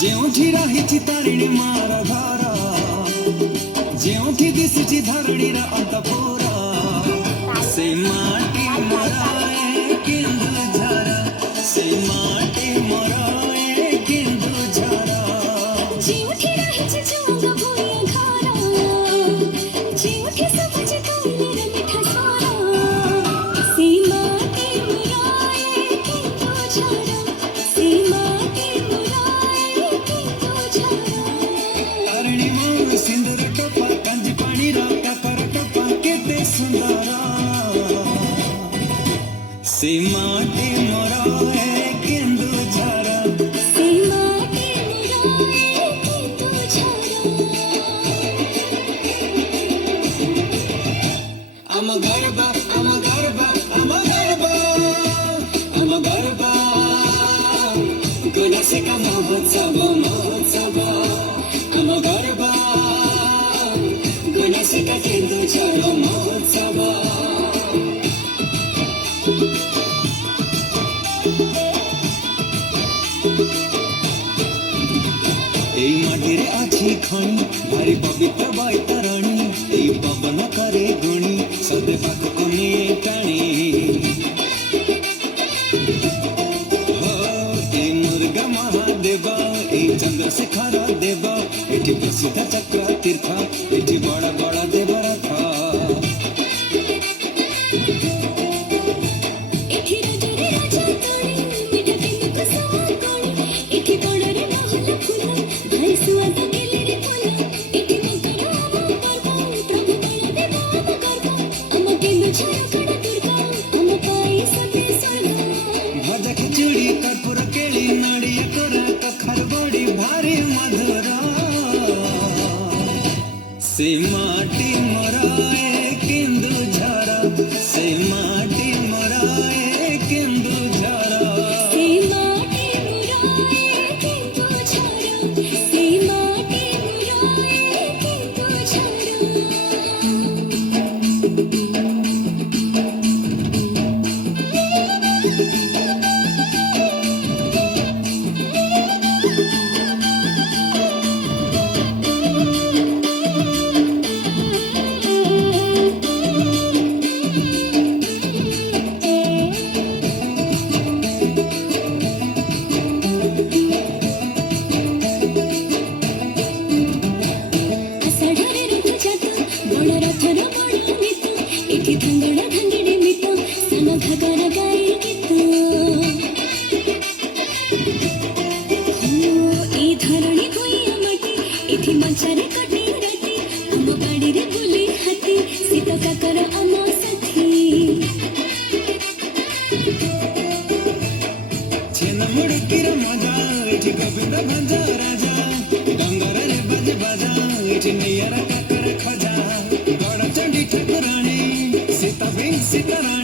ଯେଉଁଠି ରହିଛି ତାରିଣୀ ମାର ଘର, ଯେଉଁଠି ଦିଶୁଛି ଧରଣୀର ଅନ୍ତପୁର, ସେ ମାଟି ମୋର ଏ କେନ୍ଦୁଝର, ସେ ମାଟି ମୋର ଏ କେନ୍ଦୁଝର। ଯେଉଁଠି ରହିଛି ଜଙ୍ଗ ଭୂଇଁ ଘର, ଯେଉଁଠି ସବୁଛି କୋଇଲିର ମିଠା ସ୍ୱର, ସେ ମାଟି ମୋର ଏ କେନ୍ଦୁଝର, ସେ ମାଟି ମୋର ଏ କେନ୍ଦୁଝର। ତାରିଣୀ ମା ସିନ୍ଦୁର ଟୋପା, କାଞ୍ଜି ପାଣିର କାକର ଟୋପା, କେତେ ସୁନ୍ଦର, ସେ ମାଟି ମୋର ଏ କେନ୍ଦୁଝର। ସେ ମାଟି ମୋର ଏ କେନ୍ଦୁଝର। ଆମ ଗର୍ବ, ଆମ ଗର୍ବ, ଆମ ଗର୍ବ, ଆମ ଗର୍ବ, ଗୁଣସିକା ମହୋତ୍ସବ ମହୋତ୍ସବ, ଆମ ଗର୍ବ, ଗୁଣସିକା କେନ୍ଦୁଝର ମହୋତ୍ସବ। এই মাটিরে আছে খনি, ভারি পবিত্র বৈতরণী, এই পবন করে গুণী, সদে পাখକୁ নিয়ে টাଣି। এই মুর্গা মহাদেব, এই চন্দ্রশেখর দেব, এটি প্রসিদ্ধ চক্র তীর্থ, এটি বড় বড় দেবরথ। ଏଠି ରଜରେ ରଜ ତୋଳି, ମିଠା କେନ୍ଦୁ କୁସୁମ କୋଳି, ଏଠି ବଣରେ ମହଲ ଫୁଲ, ଭାରି ସୁଆଦ କେଲେରି ଫୁଲ, ଏଠି ମକର ଆମ ପର୍ବ, ପ୍ରଭୁ ବଳଦେବ ଆମ ଗର୍ବ, ଆମ କେନ୍ଦୁଝର କଣ ଦୁର୍ଗ, ଆମ ପାଇଁ ସତେ ସ୍ୱର୍ଗ। ଭଜା ଖିଚୁଡ଼ି କର୍ପୂର କେଳି ନଡ଼ିଆ କୋରା କଖାରୁ ବଡ଼ି ଭାରି ମଧୁର, ସେ ମାଟି ମୋର ଏ କେନ୍ଦୁଝର, ସେ ମାଟି ମୋର ଏ କେନ୍ଦୁଝର। ସେ ମାଟି ମୋର ଏ କେନ୍ଦୁଝର, ସେ ମାଟି ମୋର ଏ କେନ୍ଦୁଝର। ଆଷାଢ଼ରେ ରଥଯାତ୍ରା, ବଡ଼ ରଥର ବଡ଼ ଗୀତ, ଏଠି ଧାଙ୍ଗଡ଼ା ଧାଙ୍ଗିଡ଼ି ମିତ, ସାନ ଘାଗରା ଗାଈ ଗୀତ। ଏଇ ଧରଣୀ ଭୂଇଁଆ ମାଟି, ଏଠି ମଞ୍ଚାରେ କଟେ ରାତି, ଆମ ବାଡ଼ିରେ ବୁଲେ ହାତୀ, ଶୀତ କାକର ଆମ ସାଥୀ। ଛେନ ମୁଡ଼କିର ମଜା, ଏଠି ଗୋବିନ୍ଦ ଭଞ୍ଜ ରାଜା, ଡଙ୍ଗରରେ ବାଜେ ବାଜା, ଏଠି ନେଇଆର କାକର ଖଜା, ଗଡ଼ଚଣ୍ଡୀ ଠାକୁରାଣୀ, ସୀତା ବିଂ ସୀତାରାଣୀ।